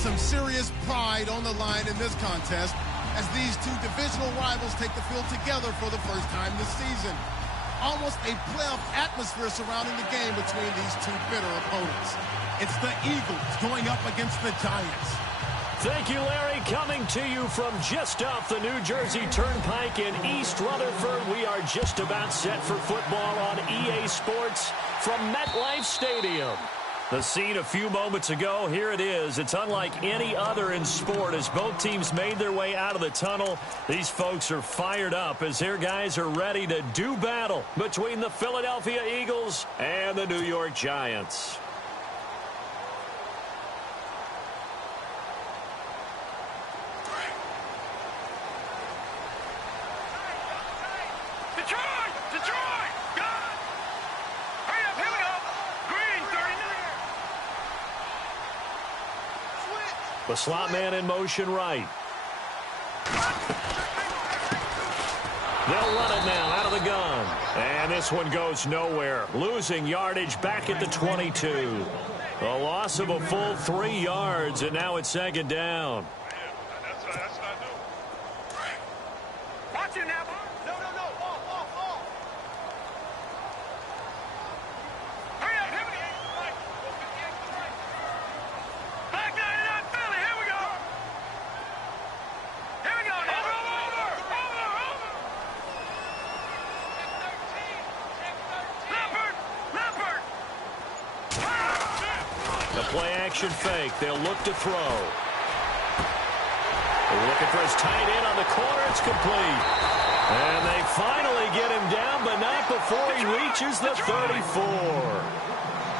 Some serious pride on the line in this contest as these two divisional rivals take the field together for the first time this season. Almost a playoff atmosphere surrounding the game between these two bitter opponents. It's the Eagles going up against the Giants. Thank you, Larry. Coming to you from just off the New Jersey Turnpike in East Rutherford. We are just about set for football on EA Sports from MetLife Stadium. The scene a few moments ago, here it is. It's unlike any other in sport as both teams made their way out of the tunnel. These folks are fired up as their guys are ready to do battle between the Philadelphia Eagles and the New York Giants. The slot man in motion right. They'll run it now out of the gun. And this one goes nowhere. Losing yardage back at the 22. A loss of a full 3 yards, and now it's second down. Watch it now. No. Ball. Hurry up. Here we go. Back 99 Philly. Here we go. Here we go. Over. Leopard. The play action fake. They'll look to throw. They're looking for his tight end on the corner. It's complete. And they finally get him down, but not before he reaches the 34.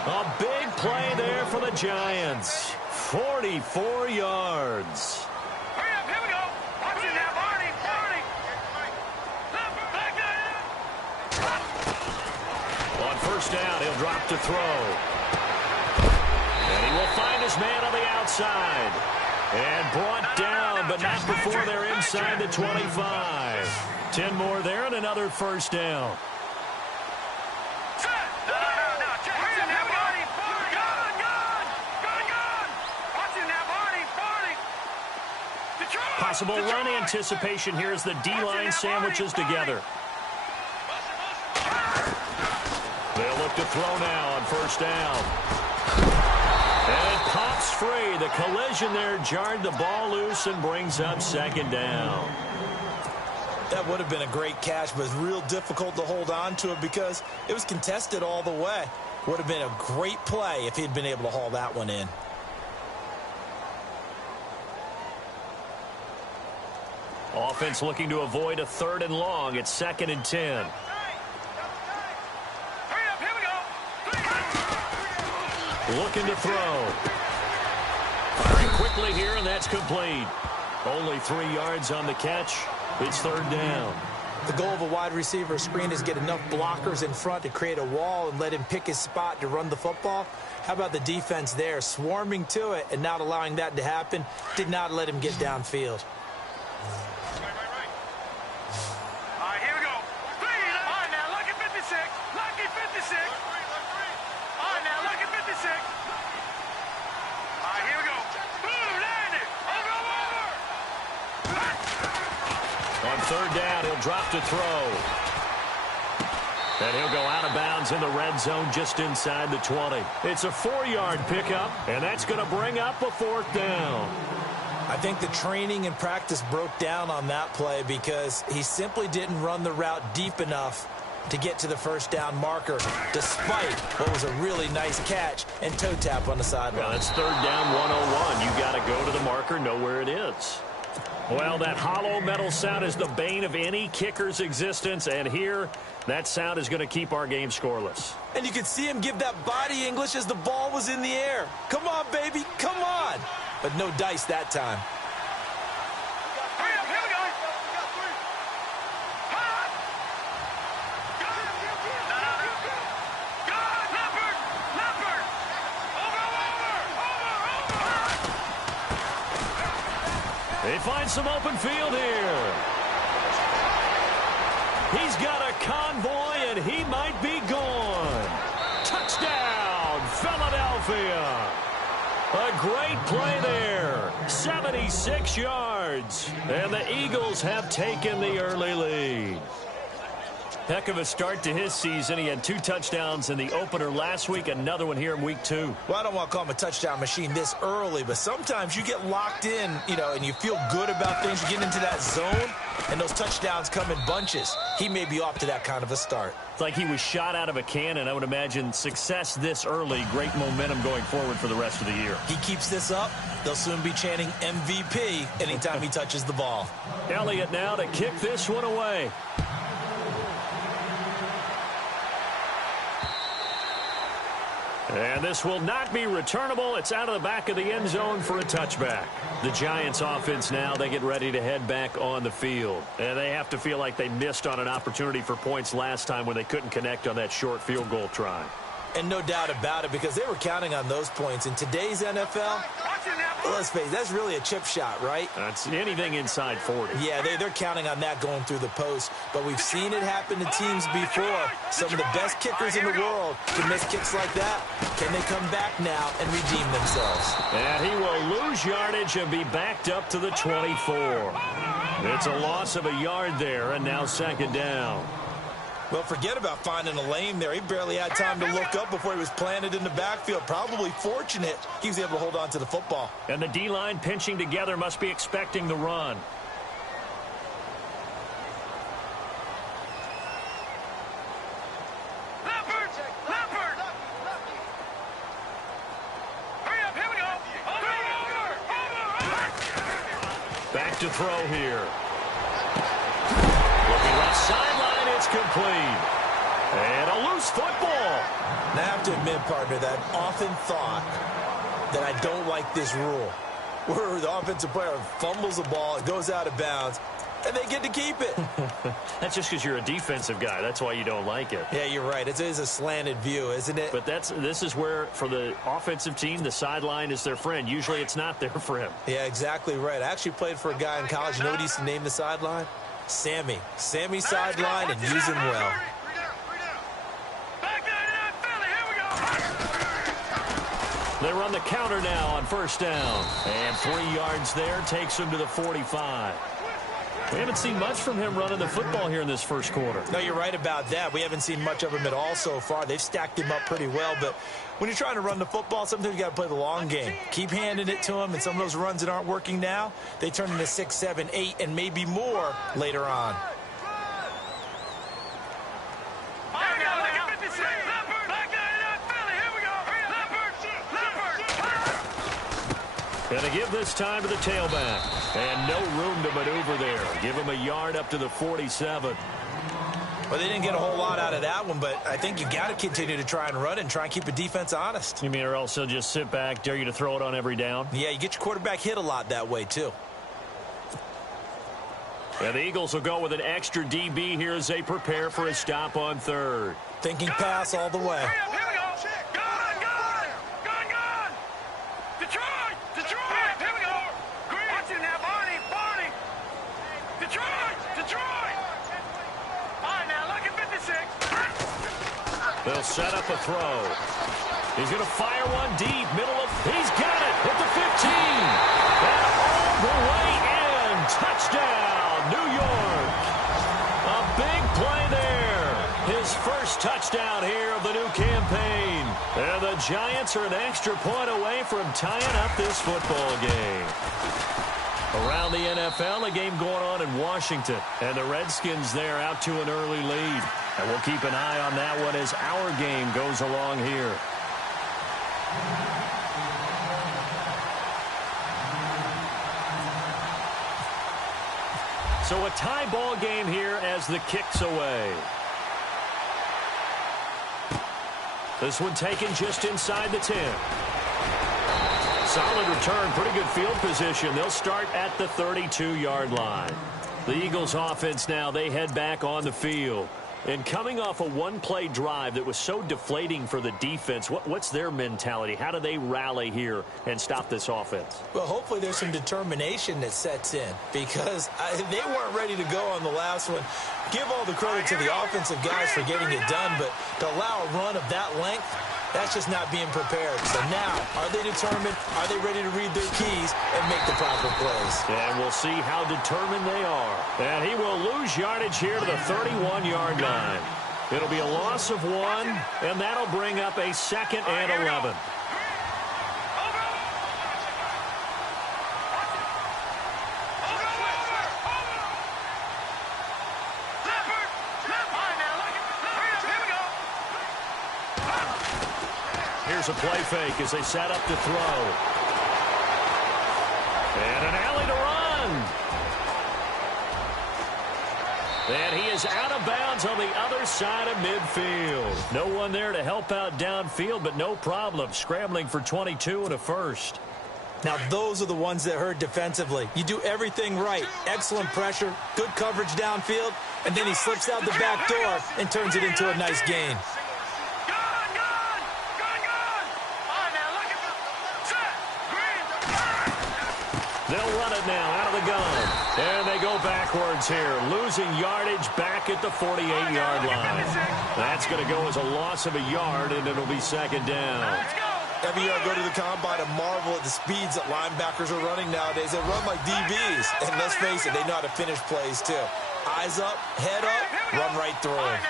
A big play there for the Giants. 44 yards. Hurry up. Here we go. Watch it now, Barney. Back On first down, he'll drop to throw. And he will find his man on the outside. And brought down, but not before they're inside the 25. 10 more there and another first down. Possible run anticipation here as the D-line sandwiches together. They'll look to throw now on first down. And it pops free. The collision there jarred the ball loose and brings up second down. That would have been a great catch, but it's real difficult to hold on to it because it was contested all the way. Would have been a great play if he'd been able to haul that one in. Offense looking to avoid a 3rd and long. It's 2nd and 10. Looking to throw. Firing quickly here, and that's complete. Only 3 yards on the catch. It's 3rd down. The goal of a wide receiver screen is get enough blockers in front to create a wall and let him pick his spot to run the football. How about the defense there, swarming to it and not allowing that to happen? Did not let him get downfield. All right, here we go. All right, now, lucky 56. Lucky 56. All right, now, lucky 56. All right, here we go. Boom, landed. Over. On 3rd down, he'll drop to throw. And he'll go out of bounds in the red zone just inside the 20. It's a 4-yard pickup, and that's going to bring up a 4th down. I think the training and practice broke down on that play because he simply didn't run the route deep enough to get to the first down marker, despite what was a really nice catch and toe tap on the sideline. Well, it's 3rd down 101. You got to go to the marker, know where it is. Well, that hollow metal sound is the bane of any kicker's existence, and here, that sound is going to keep our game scoreless. And you could see him give that body English as the ball was in the air. Come on, baby, come on. But no dice that time. Hurry up, here we go. Leopard. Over. They find some open field here. He's got a convoy, and he might be gone. Touchdown, Philadelphia. A great play there. 76 yards. And the Eagles have taken the early lead. Heck of a start to his season. He had 2 touchdowns in the opener last week, another one here in week 2. Well, I don't want to call him a touchdown machine this early, but sometimes you get locked in, and you feel good about things. You get into that zone, and those touchdowns come in bunches. He may be off to that kind of a start. It's like he was shot out of a cannon. I would imagine success this early, great momentum going forward for the rest of the year. He keeps this up, they'll soon be chanting MVP anytime he touches the ball. Elliott now to kick this one away. And this will not be returnable. It's out of the back of the end zone for a touchback. The Giants offense now, they get ready to head back on the field. And they have to feel like they missed on an opportunity for points last time when they couldn't connect on that short field goal try. And no doubt about it, because they were counting on those points. In today's NFL, let's face it, that's really a chip shot, right? That's anything inside 40. Yeah, they're counting on that going through the post. But we've seen it happen to teams before. Some of the best kickers in the world can miss kicks like that. Can they come back now and redeem themselves? And he will lose yardage and be backed up to the 24. It's a loss of a yard there, and now second down. Well, forget about finding a lane there. He barely had time to look up before he was planted in the backfield. Probably fortunate he was able to hold on to the football. And the D-line pinching together must be expecting the run. Back to throw here. Looking left sideline, it's complete. And a loose football. Now, I have to admit, partner, that I've often thought that I don't like this rule, where the offensive player fumbles the ball, it goes out of bounds, and they get to keep it. That's just because you're a defensive guy. That's why you don't like it. Yeah, you're right. It is a slanted view, isn't it? But this is where, for the offensive team, the sideline is their friend. Usually it's not there for him. Yeah, exactly right. I actually played for a guy in college. You know what he used to name the sideline? Sammy. Sammy sideline, and use him well. They run the counter now on first down. And 3 yards there takes him to the 45. We haven't seen much from him running the football here in this first quarter. No, you're right about that. We haven't seen much of him at all so far. They've stacked him up pretty well, but when you're trying to run the football, sometimes you got to play the long game. Keep handing it to him, and some of those runs that aren't working now, they turn into 6, 7, 8, and maybe more later on. Going to give this time to the tailback. And no room to maneuver there. Give him a yard up to the 47. Well, they didn't get a whole lot out of that one, but I think you got to continue to try and run it and try and keep a defense honest. You mean, or else they'll just sit back, dare you to throw it on every down? Yeah, you get your quarterback hit a lot that way, too. And the Eagles will go with an extra DB here as they prepare for a stop on third. Thinking pass all the way. They'll set up a throw. He's going to fire one deep, middle of... He's got it at the 15. And all the way in. Touchdown, New York. A big play there. His first touchdown here of the new campaign. And the Giants are an extra point away from tying up this football game. Around the NFL, a game going on in Washington. And the Redskins there out to an early lead. And we'll keep an eye on that one as our game goes along here. So a tie ball game here as the kick's away. This one taken just inside the 10. Solid return, pretty good field position. They'll start at the 32-yard line. The Eagles offense now, they head back on the field. And coming off a one-play drive that was so deflating for the defense, what's their mentality? How do they rally here and stop this offense? Well, hopefully there's some determination that sets in because they weren't ready to go on the last one. Give all the credit to the offensive guys for getting it done, but to allow a run of that length, that's just not being prepared. So now, are they determined? Are they ready to read their keys and make the proper plays. And we'll see how determined they are. And he will lose yardage here to the 31-yard line. It'll be a loss of 1, and that'll bring up a 2nd and 11. Here's a play fake as they set up to throw. And an alley to run. And he is out of bounds on the other side of midfield. No one there to help out downfield, but no problem. Scrambling for 22 and a first. Now, those are the ones that hurt defensively. You do everything right. Excellent pressure, good coverage downfield, and then he slips out the back door and turns it into a nice gain. They'll run it now out of the gun. And they go backwards here, losing yardage back at the 48-yard line. That's going to go as a loss of a yard, and it'll be 2nd down. Every year I go to the combine and marvel at the speeds that linebackers are running nowadays. They run like DBs. And let's face it, they know how to finish plays, too. Eyes up, head up, run right through them.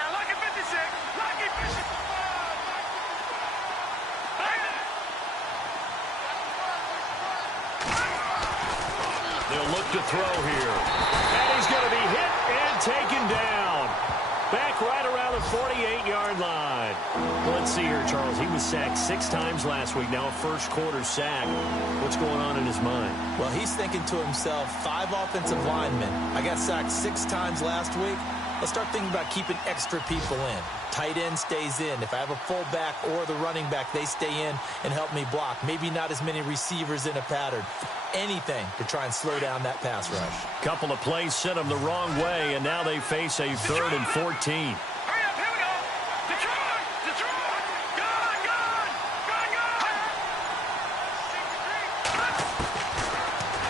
They'll look to throw here. And he's going to be hit and taken down. Back right around the 48-yard line. Let's see here, Charles. He was sacked 6 times last week. Now a first-quarter sack. What's going on in his mind? Well, he's thinking to himself, 5 offensive linemen. I got sacked 6 times last week. Let's start thinking about keeping extra people in. Tight end stays in. If I have a fullback or the running back, they stay in and help me block. Maybe not as many receivers in a pattern. Anything to try and slow down that pass rush. Couple of plays sent them the wrong way, and now they face a 3rd and 14.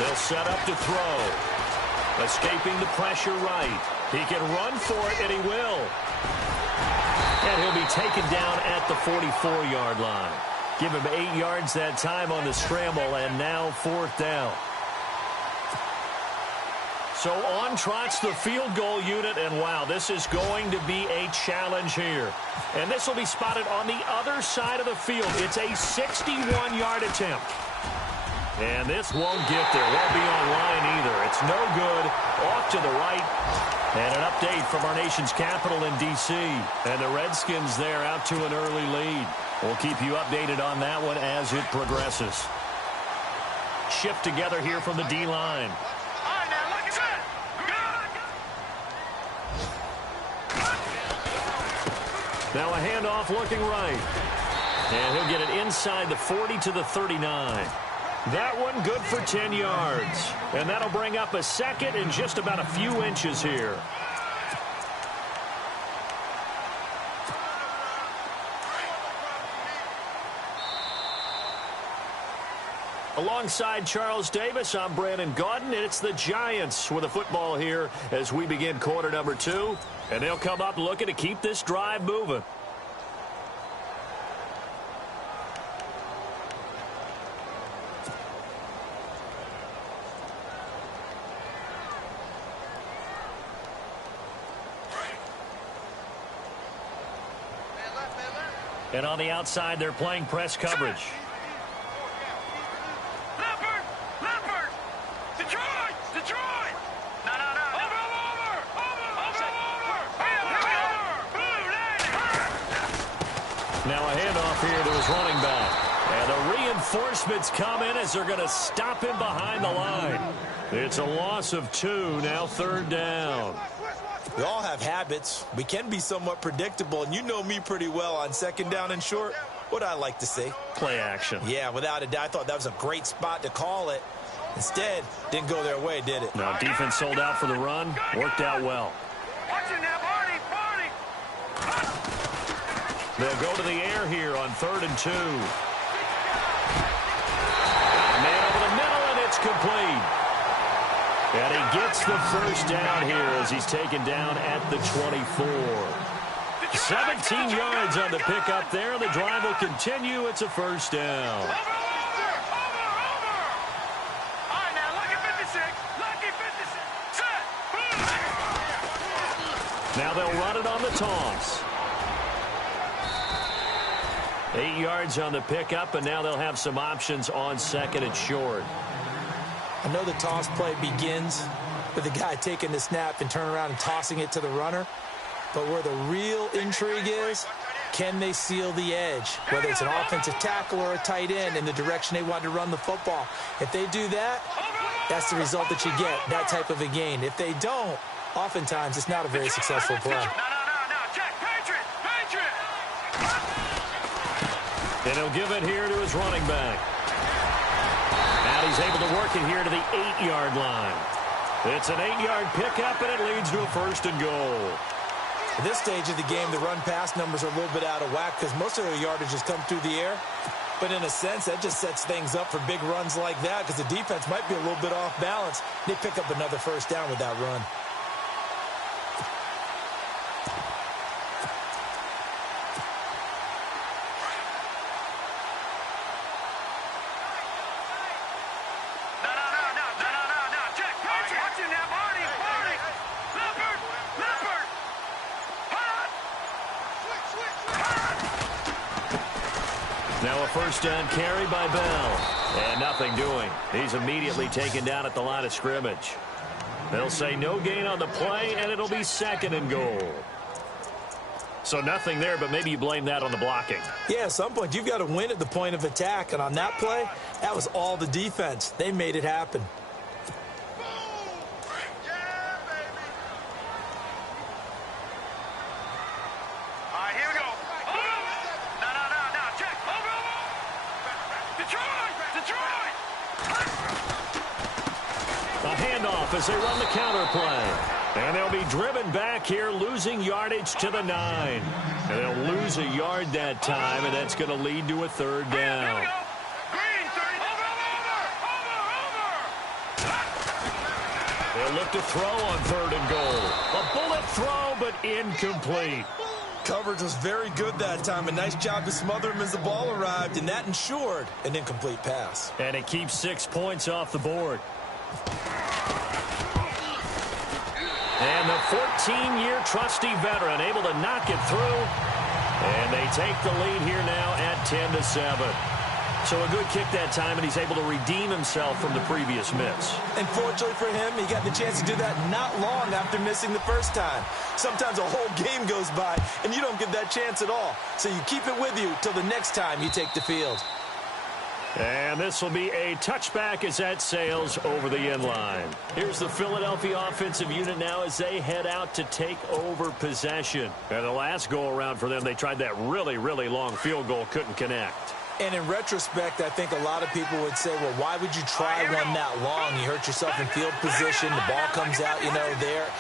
They'll set up to throw. Escaping the pressure right. He can run for it, and he will. And he'll be taken down at the 44-yard line. Give him 8 yards that time on the scramble, and now 4th down. So on trots the field goal unit, and wow, this is going to be a challenge here. And this will be spotted on the other side of the field. It's a 61-yard attempt. And this won't get there. Won't be on line either. It's no good. Off to the right. And an update from our nation's capital in D.C. And the Redskins there out to an early lead. We'll keep you updated on that one as it progresses. Shift together here from the D-line. Now a handoff looking right. And he'll get it inside the 40 to the 39. That one good for 10 yards. And that'll bring up a 2nd and just about a few inches here. Alongside Charles Davis, I'm Brandon Gaudin, and it's the Giants with the football here as we begin quarter number 2. And they'll come up looking to keep this drive moving. And on the outside, they're playing press coverage. Detroit! No. Now a handoff here to his running back. And the reinforcements come in as they're going to stop him behind the line. It's a loss of 2, now 3rd down. We all have habits. We can be somewhat predictable, and you know me pretty well on 2nd down and short. What I like to see. Play action. Yeah, without a doubt. I thought that was a great spot to call it. Instead, didn't go their way, did it? No, defense sold out for the run. Worked out well. Watch it now, Barney. They'll go to the air here on 3rd and 2. Man over the middle, and it's complete. And he gets the first down here as he's taken down at the 24. 17 yards on the pickup there. The drive will continue. It's a first down. Now they'll run it on the toss. 8 yards on the pickup, and now they'll have some options on second and short. I know the toss play begins with the guy taking the snap and turning around and tossing it to the runner. But where the real intrigue is, can they seal the edge? Whether it's an offensive tackle or a tight end in the direction they want to run the football. If they do that, that's the result that you get, that type of a gain. If they don't, oftentimes it's not a very successful play. And he'll give it here to his running back. And he's able to work it here to the 8-yard line. It's an 8-yard pickup, and it leads to a first and goal. At this stage of the game, the run-pass numbers are a little bit out of whack because most of their yardage has come through the air. But in a sense, that just sets things up for big runs like that because the defense might be a little bit off balance. They pick up another first down with that run. Now a first down carry by Bell. And nothing doing. He's immediately taken down at the line of scrimmage. They'll say no gain on the play, and it'll be second and goal. So nothing there, but maybe you blame that on the blocking. Yeah, at some point, you've got to win at the point of attack. And on that play, that was all the defense. They made it happen. As they run the counter play. And they'll be driven back here, losing yardage to the 9. And they'll lose a yard that time, and that's going to lead to a third down. They'll look to throw on third and goal. A bullet throw, but incomplete. Coverage was very good that time. A nice job to smother him as the ball arrived, and that ensured an incomplete pass. And it keeps 6 points off the board. And the 14-year trusty veteran able to knock it through. And they take the lead here now at 10-7. So a good kick that time, and he's able to redeem himself from the previous miss. And fortunately for him, he got the chance to do that not long after missing the first time. Sometimes a whole game goes by, and you don't get that chance at all. So you keep it with you till the next time you take the field. And this will be a touchback as that sails over the end line. Here's the Philadelphia offensive unit now as they head out to take over possession. And the last go-around for them, they tried that really, really long field goal, couldn't connect. And in retrospect, I think a lot of people would say, well, why would you try one that long? You hurt yourself in field position. The ball comes out, there.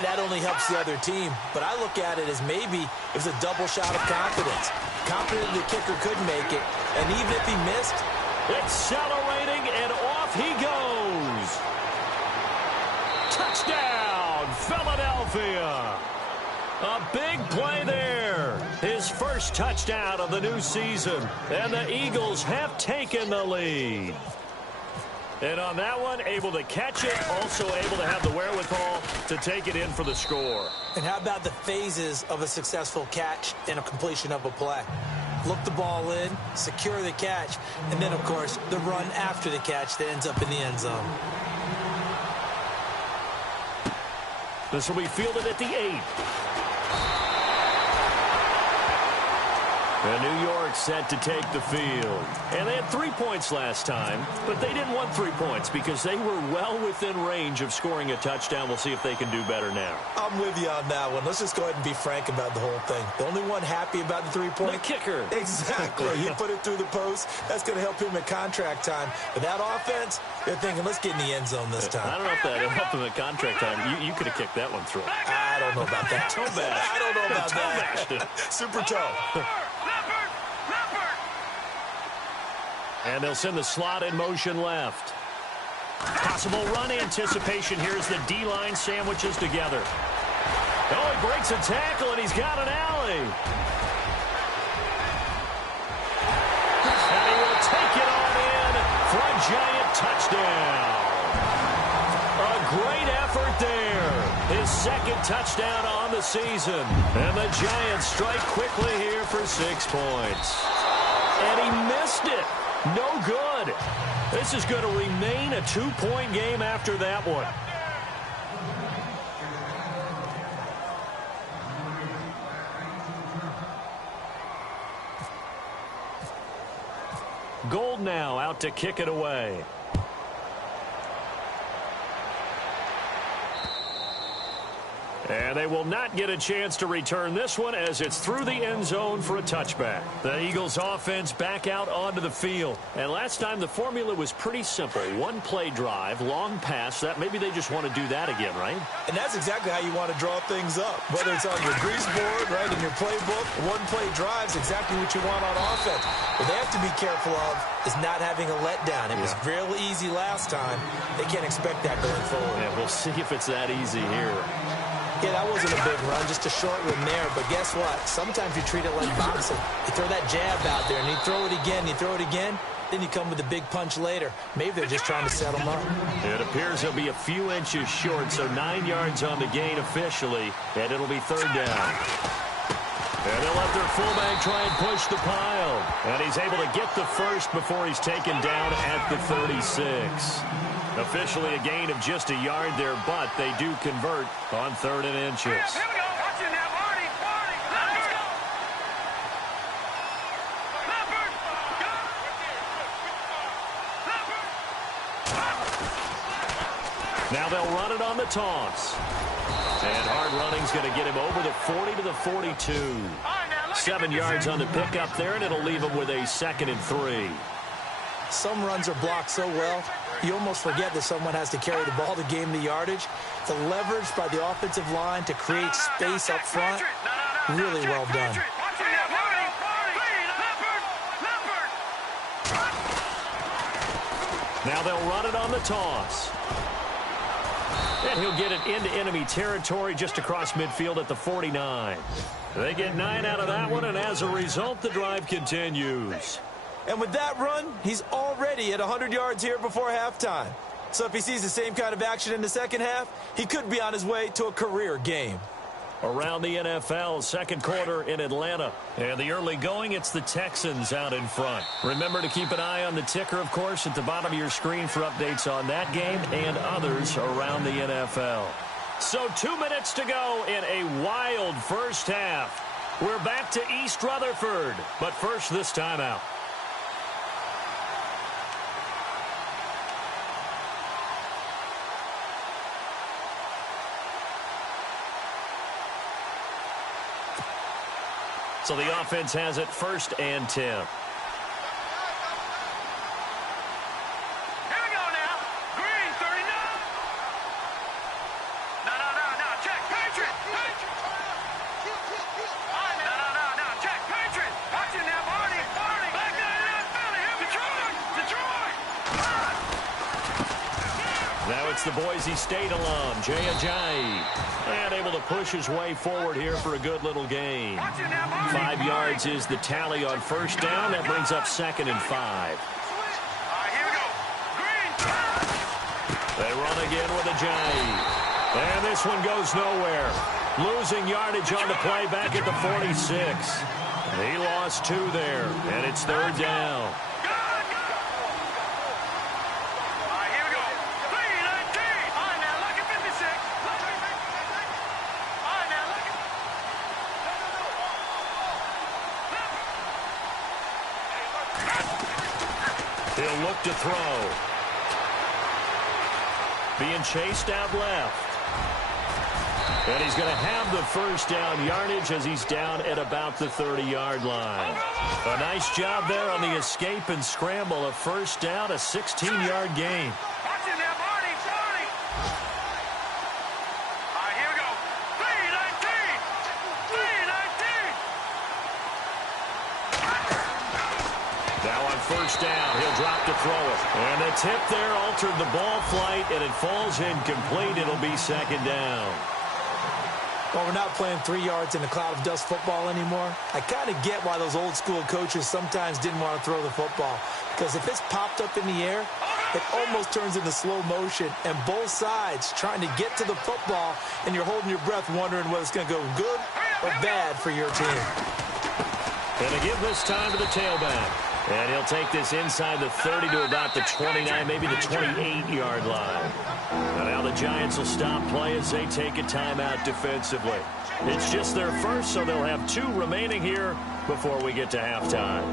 That only helps the other team. But I look at it as maybe it was a double shot of confidence. Confident the kicker could make it. And even if he missed, accelerating, and off he goes. Touchdown, Philadelphia. A big play there. His first touchdown of the new season. And the Eagles have taken the lead. And on that one, able to catch it, also able to have the wherewithal to take it in for the score. And how about the phases of a successful catch and a completion of a play? Look the ball in, secure the catch, and then, of course, the run after the catch that ends up in the end zone. This will be fielded at the 8. And New York set to take the field. And they had 3 points last time, but they didn't want 3 points because they were well within range of scoring a touchdown. We'll see if they can do better now. I'm with you on that one. Let's just go ahead and be frank about the whole thing. The only one happy about the 3-point? The kicker. Exactly. He put it through the post. That's going to help him at contract time. But that offense, they're thinking, let's get in the end zone this time. I don't know if that helped him at contract time. You could have kicked that one through. I don't know about that. Toe bash. I don't know about that. Super toe. And they'll send the slot in motion left. Possible run anticipation. Here's the D-line sandwiches together. Oh, he breaks a tackle, and he's got an alley. And he will take it on in for a giant touchdown. A great effort there. his second touchdown on the season. And the Giants strike quickly here for 6 points. And he missed it. No good. This is going to remain a 2-point game after that one. Gold now out to kick it away. And they will not get a chance to return this one as it's through the end zone for a touchback. The Eagles offense back out onto the field. And last time the formula was pretty simple. 1-play drive, long pass. That maybe they just want to do that again, right? And that's exactly how you want to draw things up. Whether it's on your grease board, right, in your playbook, 1-play drive's exactly what you want on offense. What they have to be careful of is not having a letdown. It was real easy last time. They can't expect that going forward. Yeah, we'll see if it's that easy here. Yeah, that wasn't a big run, just a short one there. But guess what? Sometimes you treat it like boxing. You throw that jab out there, and you throw it again, then you come with a big punch later. Maybe they're just trying to set them up. It appears he'll be a few inches short, so 9 yards on the gain officially, and it'll be 3rd down. And they'll let their fullback try and push the pile. And he's able to get the first before he's taken down at the 36. Officially a gain of just a yard there, but they do convert on 3rd and inches. Here we go. Watch it now, Marty. Let's go. Now they'll run it on the toss. And hard running's going to get him over the 40 to the 42. 7 yards on the pickup there, and it'll leave him with a 2nd and 3. Some runs are blocked so well, you almost forget that someone has to carry the ball to gain the yardage. The leverage by the offensive line to create space up front, really well done. Now they'll run it on the toss. And he'll get it into enemy territory just across midfield at the 49. They get 9 out of that one, and as a result, the drive continues. And with that run, he's already at 100 yards here before halftime. So if he sees the same kind of action in the second half, he could be on his way to a career game. Around the NFL, 2nd quarter in Atlanta. And the early going, it's the Texans out in front. Remember to keep an eye on the ticker, of course, at the bottom of your screen for updates on that game and others around the NFL. So 2 minutes to go in a wild first half. We're back to East Rutherford. But first, this timeout. So the offense has it 1st and 10. Here we go now. Green, 39. No. Check. Patriot. No. Check. Patriot. Watch it now, Marty. Back there in that belly. Here, Detroit. Now it's the Boise State alum, Jay Ajayi. And able to push his way forward here for a good little gain. 5 yards is the tally on 1st down. That brings up 2nd and 5. Here we go. Green. They run again with Ajayi. And this one goes nowhere. Losing yardage on the play back at the 46. He lost 2 there, and it's 3rd down. He'll look to throw. Being chased out left. And he's going to have the 1st down yardage as he's down at about the 30-yard line. A nice job there on the escape and scramble. A 1st down, a 16-yard gain. Here we go. 3-19. Now on 1st down, he'll drop to throw it. And the tip there altered the ball flight, and it falls incomplete. It'll be 2nd down. Well, we're not playing 3 yards in a cloud of dust football anymore. I kind of get why those old school coaches sometimes didn't want to throw the football. Because if it's popped up in the air, it almost turns into slow motion, and both sides trying to get to the football, and you're holding your breath wondering whether it's going to go good or bad for your team. Going to give this time to the tailback. And he'll take this inside the 30 to about the 29, maybe the 28-yard line. And now the Giants will stop play as they take a timeout defensively. It's just their first, so they'll have 2 remaining here before we get to halftime.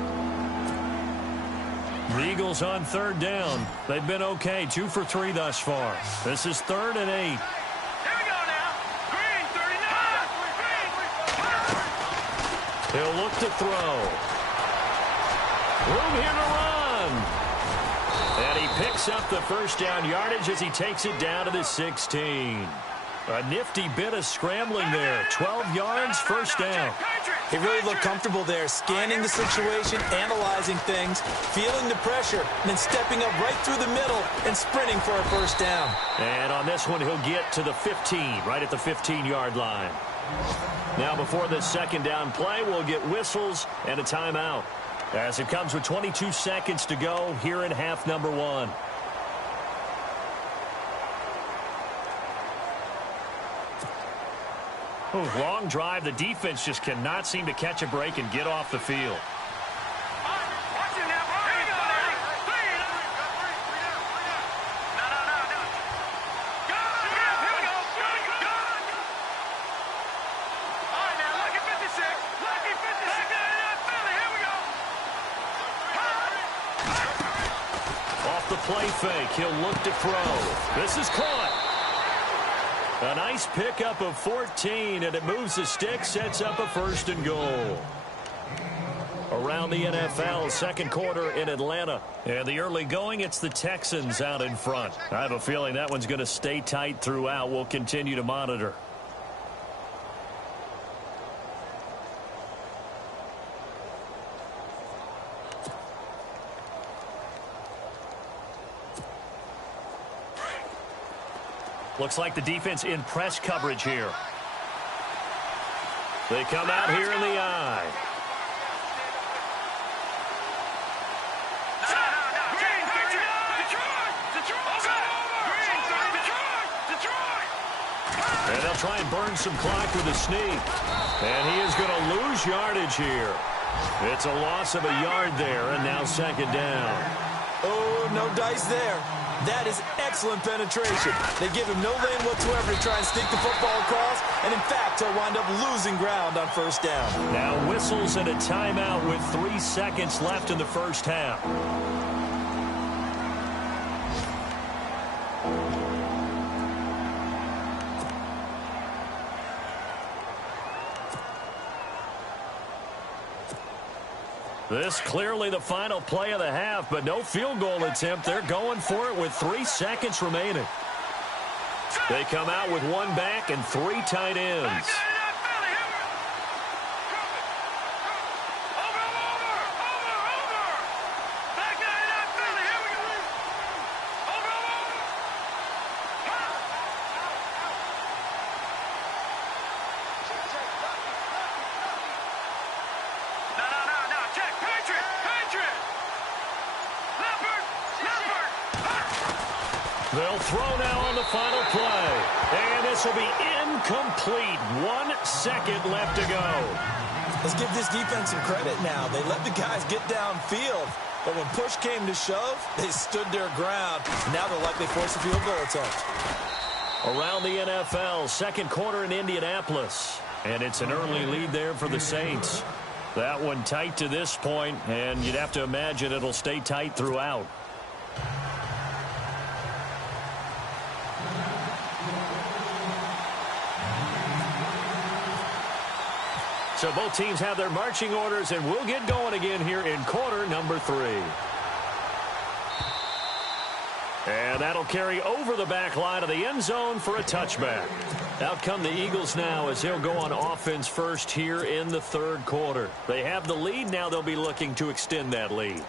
The Eagles on 3rd down. They've been okay, 2 for 3 thus far. This is 3rd and 8. Here we go now. Green, 39. He'll look to throw. Room here to run. And he picks up the first down yardage as he takes it down to the 16. A nifty bit of scrambling there. 12 yards, first down. He really looked comfortable there, scanning the situation, analyzing things, feeling the pressure, and then stepping up right through the middle and sprinting for a first down. And on this one, he'll get to the 15, right at the 15-yard line. Now, before this second down play, we'll get whistles and a timeout, as it comes with 22 seconds to go here in half number 1. Long drive. The defense just cannot seem to catch a break and get off the field. Play fake. He'll look to throw. This is caught. A nice pickup of 14, and it moves the stick, sets up a 1st and goal. Around the NFL, second quarter in Atlanta. And the early going, it's the Texans out in front. I have a feeling that one's going to stay tight throughout. We'll continue to monitor. Looks like the defense in press coverage here. They come out here in the eye. And they'll try and burn some clock with a sneak. And he is going to lose yardage here. It's a loss of a yard there, and now second down. Oh, no dice there. That is excellent penetration. They give him no lane whatsoever to try and sneak the football across, and in fact, he'll wind up losing ground on first down. Now whistles and a timeout with 3 seconds left in the first half. This clearly the final play of the half, but no field goal attempt. They're going for it with 3 seconds remaining. They come out with 1 back and 3 tight ends. They'll throw now on the final play. And this will be incomplete. 1 second left to go. Let's give this defense some credit now. They let the guys get downfield. But when push came to shove, they stood their ground. Now they'll likely force a field goal attempt. Around the NFL, second quarter in Indianapolis. And it's an early lead there for the Saints. That one tight to this point, and you'd have to imagine it'll stay tight throughout. So both teams have their marching orders, and we'll get going again here in quarter number 3. And that'll carry over the back line of the end zone for a touchback. Out come the Eagles now as they'll go on offense first here in the third quarter. They have the lead. Now they'll be looking to extend that lead.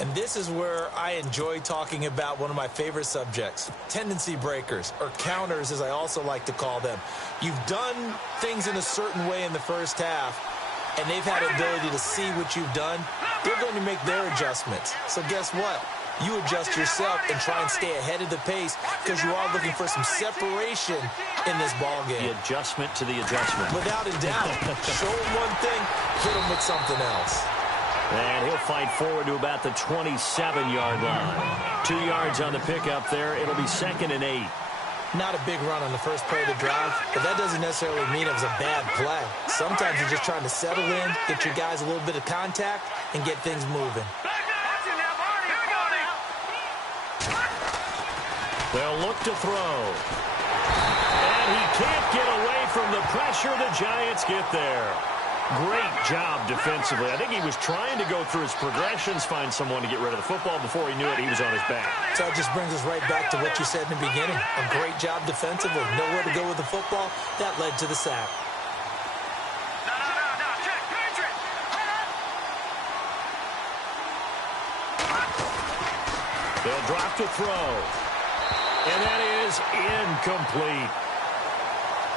And this is where I enjoy talking about one of my favorite subjects, tendency breakers, or counters as I also like to call them. You've done things in a certain way in the first half, and they've had the ability to see what you've done. They're going to make their adjustments. So guess what? you adjust yourself and try and stay ahead of the pace because you are looking for some separation in this ball game. The adjustment to the adjustment. Without a doubt. Show him one thing, hit him with something else. And he'll fight forward to about the 27-yard line. 2 yards on the pickup there. It'll be 2nd and 8. Not a big run on the first play of the drive, but that doesn't necessarily mean it was a bad play. Sometimes you're just trying to settle in, get your guys a little bit of contact, and get things moving. They'll look to throw. And he can't get away from the pressure. The Giants get there. Great job defensively. I think he was trying to go through his progressions, find someone to get rid of the football. Before he knew it, he was on his back. So it just brings us right back to what you said in the beginning. A great job defensively. Nowhere to go with the football. That led to the sack. Check, Patriot. They'll drop to throw. And that is incomplete.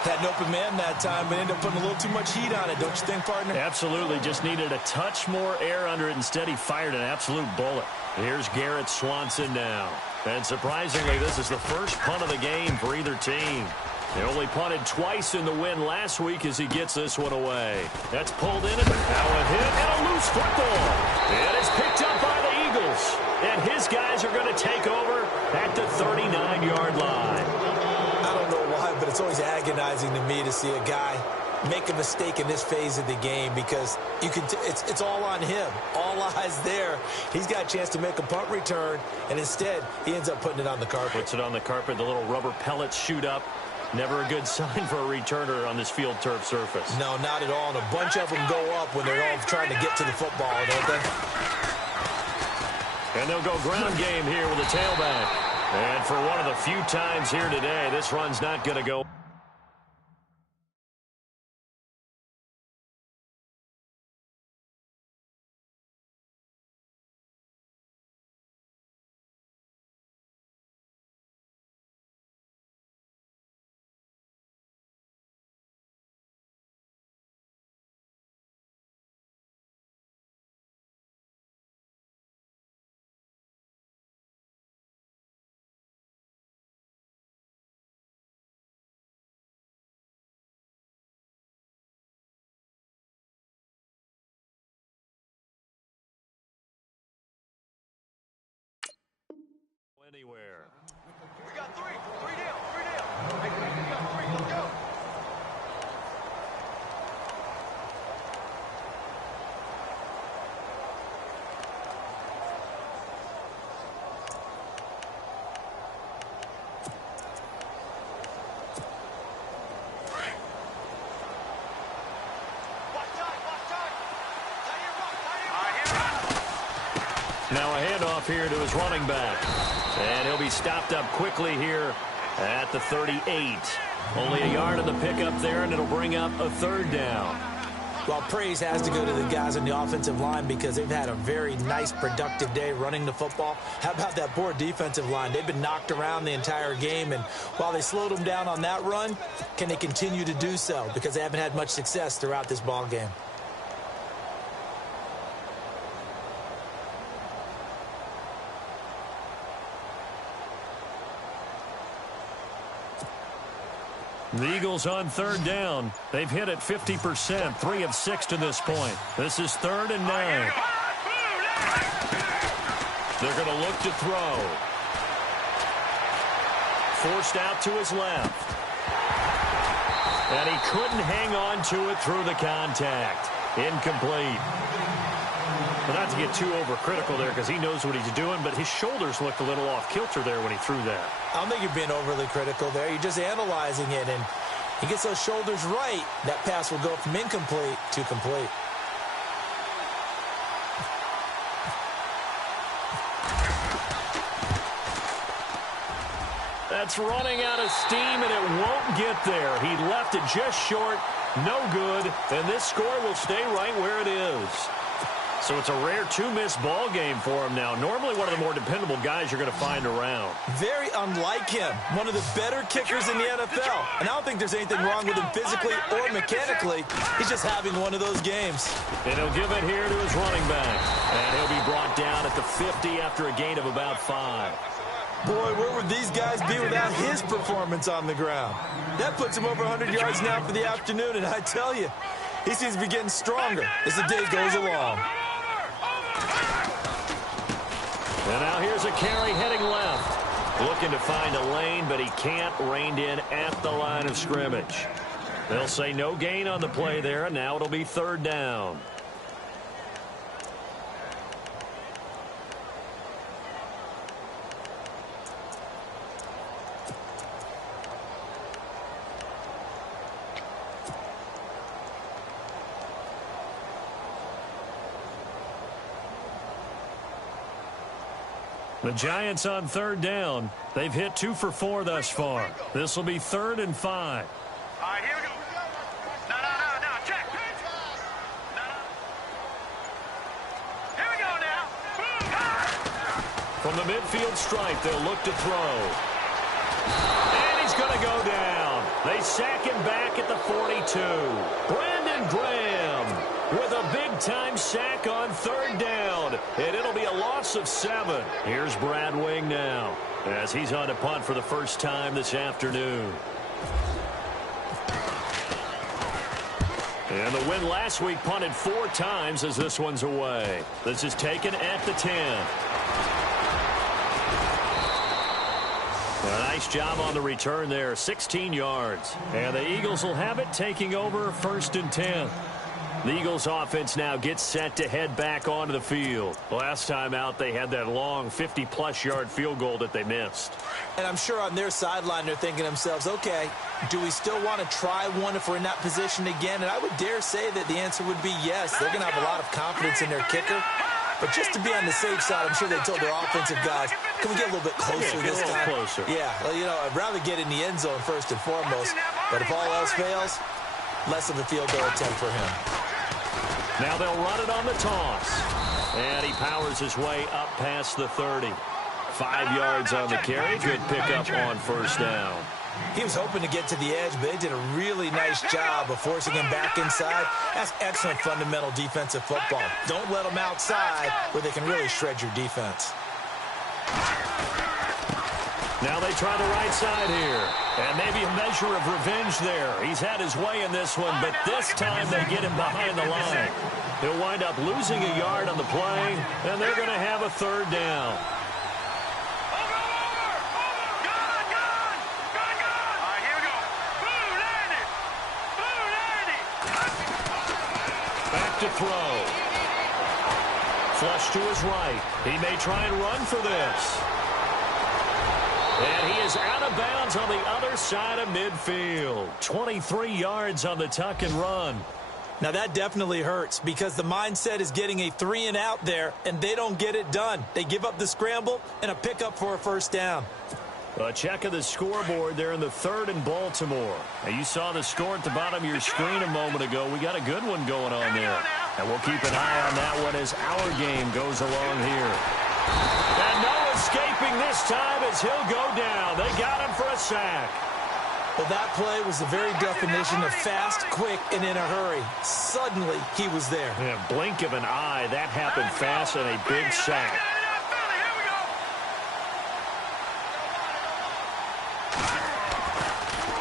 Had an open man that time, but ended up putting a little too much heat on it, don't you think, partner? Absolutely. Just needed a touch more air under it. Instead, he fired an absolute bullet. Here's Garrett Swanson now. And surprisingly, this is the first punt of the game for either team. They only punted twice in the win last week as he gets this one away. That's pulled in, and now a hit and a loose football. It is picked up by the Eagles. And his guys are going to take over at the 39-yard line. I don't know why, but it's always agonizing to me to see a guy make a mistake in this phase of the game because you can it's all on him. All eyes there. He's got a chance to make a punt return, and instead he ends up putting it on the carpet. Puts it on the carpet. The little rubber pellets shoot up. Never a good sign for a returner on this field turf surface. No, not at all. And a bunch of them go up when they're all trying to get to the football, don't they? And they'll go ground game here with a tailback. And for one of the few times here today, this run's not going to go. Anywhere. We got three down. We got three, let's go. Now a handoff here to his running back. And he'll be stopped up quickly here at the 38. Only a yard of the pickup there, and it'll bring up a 3rd down. Well, praise has to go to the guys on the offensive line because they've had a very nice, productive day running the football. How about that poor defensive line? They've been knocked around the entire game, and while they slowed them down on that run, can they continue to do so? Because they haven't had much success throughout this ball game. The Eagles on 3rd down. They've hit it 50%, 3 of 6 to this point. This is 3rd and 9. They're going to look to throw. Forced out to his left. And he couldn't hang on to it through the contact. Incomplete. Well, not to get too overcritical there because he knows what he's doing, but his shoulders looked a little off kilter there when he threw that. I don't think you're being overly critical there. You're just analyzing it, and he gets those shoulders right. That pass will go from incomplete to complete. That's running out of steam, and it won't get there. He left it just short. No good. And this score will stay right where it is. So it's a rare two-miss ball game for him now. Normally one of the more dependable guys you're going to find around. Very unlike him. One of the better kickers in the NFL. And I don't think there's anything wrong with him physically or mechanically. He's just having one of those games. And he'll give it here to his running back. And he'll be brought down at the 50 after a gain of about 5. Boy, where would these guys be without his performance on the ground? That puts him over 100 yards now for the afternoon, and I tell you, he seems to be getting stronger as the day goes along. And now here's a carry heading left. Looking to find a lane, but he can't. Reined in at the line of scrimmage. They'll say no gain on the play there, and now it'll be 3rd down. The Giants on 3rd down. They've hit 2 for 4 thus far. This will be 3rd and 5. All right, here we go. No, check. No. Here we go now. From the midfield stripe, they'll look to throw. And he's going to go down. They sack him back at the 42. Brandon Graham with a big-time sack on 3rd down. And it'll be a loss of 7. Here's Brad Wing now as he's on to punt for the first time this afternoon. And the win last week punted 4 times as this one's away. This is taken at the 10. A nice job on the return there, 16 yards. And the Eagles will have it taking over 1st and 10. The Eagles offense now gets set to head back onto the field. Last time out, they had that long 50-plus yard field goal that they missed. And I'm sure on their sideline they're thinking to themselves, okay, do we still want to try one if we're in that position again? And I would dare say that the answer would be yes. They're going to have a lot of confidence in their kicker. But just to be on the safe side, I'm sure they told their offensive guys, can we get a little bit closer this time? Closer. Yeah, well, you know, I'd rather get in the end zone first and foremost. But if all else fails, less of a field goal attempt for him. Now they'll run it on the toss. And he powers his way up past the 30. 5 yards on the carry. Good pickup on 1st down. He was hoping to get to the edge, but they did a really nice job of forcing him back inside. That's excellent fundamental defensive football. Don't let them outside where they can really shred your defense. Now they try the right side here. And maybe a measure of revenge there. He's had his way in this one, but this time they get him behind the line. He'll wind up losing a yard on the play, and they're going to have a 3rd down. Back to throw. Flush to his right. He may try and run for this. And he is out of bounds on the other side of midfield. 23 yards on the tuck and run. Now that definitely hurts because the mindset is getting a 3 and out there, and they don't get it done. They give up the scramble and a pickup for a 1st down. A check of the scoreboard there in the 3rd in Baltimore. Now you saw the score at the bottom of your screen a moment ago. We got a good one going on there. And we'll keep an eye on that one as our game goes along here. And no escaping this time as he'll go down. They got him for a sack. Well, that play was the very definition of fast, quick, and in a hurry. Suddenly, he was there. In a blink of an eye, that happened fast and a big sack.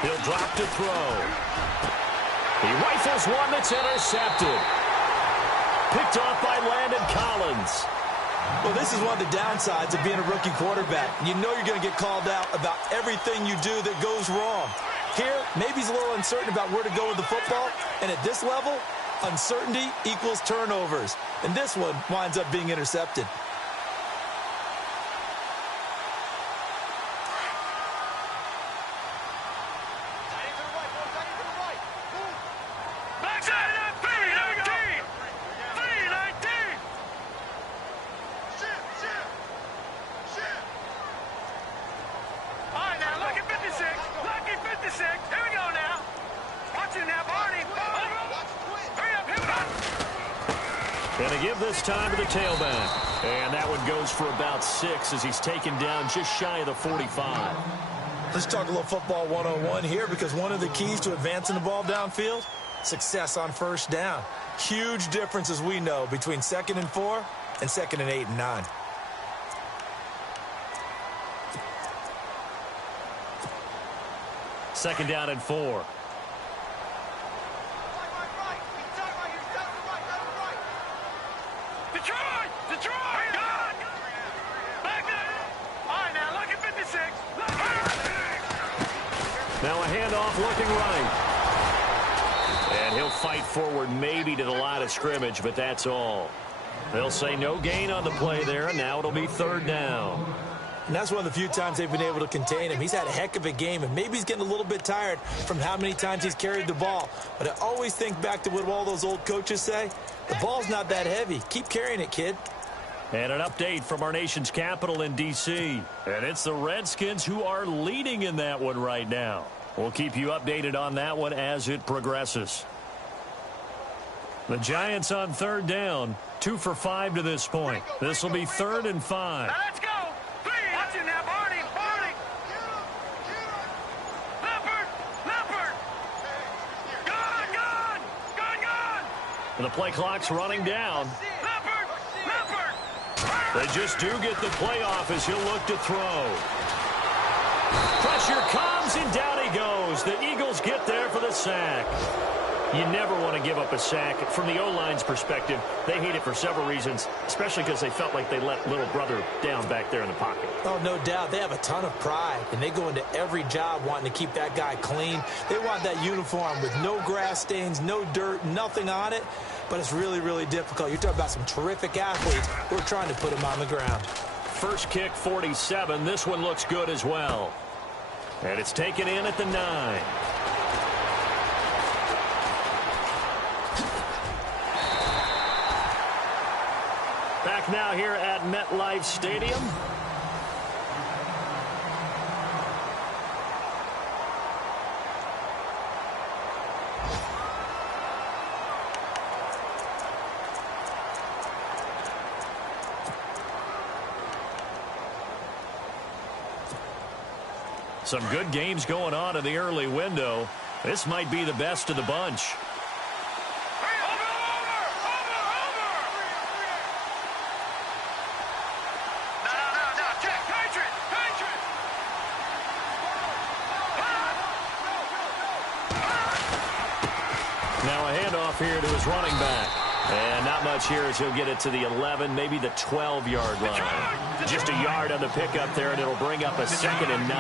He'll drop to throw. He rifles one that's intercepted. Picked off by Landon Collins. Well, this is one of the downsides of being a rookie quarterback. You know you're going to get called out about everything you do that goes wrong. Here, maybe he's a little uncertain about where to go with the football. And at this level, uncertainty equals turnovers. And this one winds up being intercepted. And they give this time to the tailback. And that one goes for about 6 as he's taken down just shy of the 45. Let's talk a little football 101 here, because one of the keys to advancing the ball downfield, success on first down. Huge difference, as we know, between 2nd and 4 and 2nd and 8 and 9. Second down and 4. Detroit! God! Back there! All right, now look at 56. Now a handoff looking right. And he'll fight forward maybe to the line of scrimmage, but that's all. They'll say no gain on the play there, and now it'll be 3rd down. And that's one of the few times they've been able to contain him. He's had a heck of a game, and maybe he's getting a little bit tired from how many times he's carried the ball. But I always think back to what all those old coaches say. The ball's not that heavy. Keep carrying it, kid. And an update from our nation's capital in D.C. And it's the Redskins who are leading in that one right now. We'll keep you updated on that one as it progresses. The Giants on 3rd down, 2 for 5 to this point. This will be 3rd and 5. Now let's go. Watch it now, Barney. Leopard. Gone. And the play clock's running down. Leopard. They just do get the play off as he'll look to throw. Pressure comes, and down he goes. The Eagles get there for the sack. You never want to give up a sack. From the O-line's perspective, they hate it for several reasons, especially because they felt like they let little brother down back there in the pocket. Oh, no doubt. They have a ton of pride, and they go into every job wanting to keep that guy clean. They want that uniform with no grass stains, no dirt, nothing on it. But it's really, really difficult. You're talking about some terrific athletes who are trying to put him on the ground. First kick, 47. This one looks good as well. And it's taken in at the 9. Back now here at MetLife Stadium. Some good games going on in the early window. This might be the best of the bunch. Now a handoff here to his running back. And not much here as he'll get it to the 11, maybe the 12-yard line. Just a yard on the pickup there, and it'll bring up a 2nd and 9.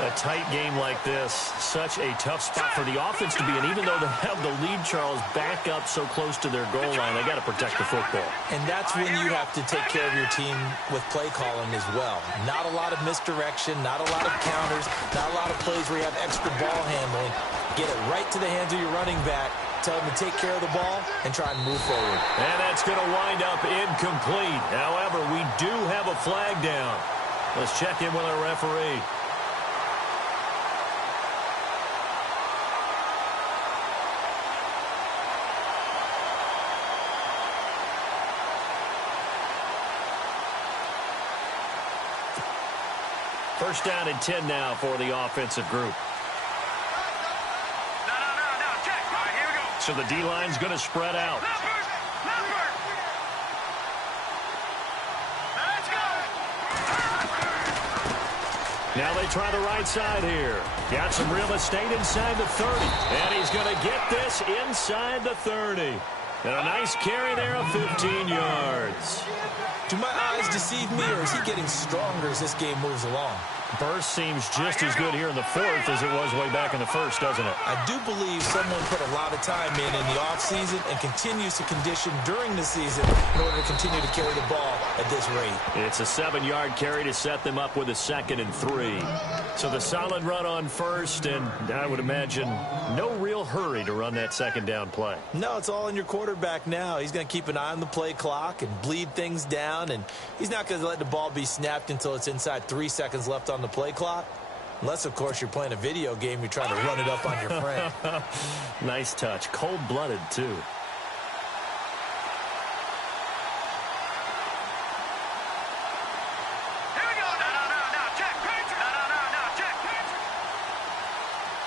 A tight game like this, such a tough spot for the offense to be in. Even though they have the lead, Charles, back up so close to their goal line, they got to protect the football. And that's when you have to take care of your team with play calling as well. Not a lot of misdirection, not a lot of counters, not a lot of plays where you have extra ball handling. Get it right to the hands of your running back. Tell him to take care of the ball and try and move forward. And that's going to wind up incomplete. However, we do have a flag down. Let's check in with our referee. First down and 10 now for the offensive group. No, check. All right, here we go. So the D-line's going to spread out. Leopard. Now let's go. Now they try the right side here. Got some real estate inside the 30. And he's going to get this inside the 30. And a nice carry there of 15 yards. Do my eyes deceive me, or is he getting stronger as this game moves along? Burst seems just as good here in the 4th as it was way back in the 1st, doesn't it? I do believe someone put a lot of time in the offseason and continues to condition during the season in order to continue to carry the ball at this rate. It's a 7-yard carry to set them up with a 2nd and 3. So the solid run on first, and I would imagine no real hurry to run that 2nd down play. No, it's all in your quarterback now. He's going to keep an eye on the play clock and bleed things down, and he's not going to let the ball be snapped until it's inside 3 seconds left on the play clock. Unless, of course, you're playing a video game, you're trying to run it up on your friend. Nice touch. Cold-blooded, too.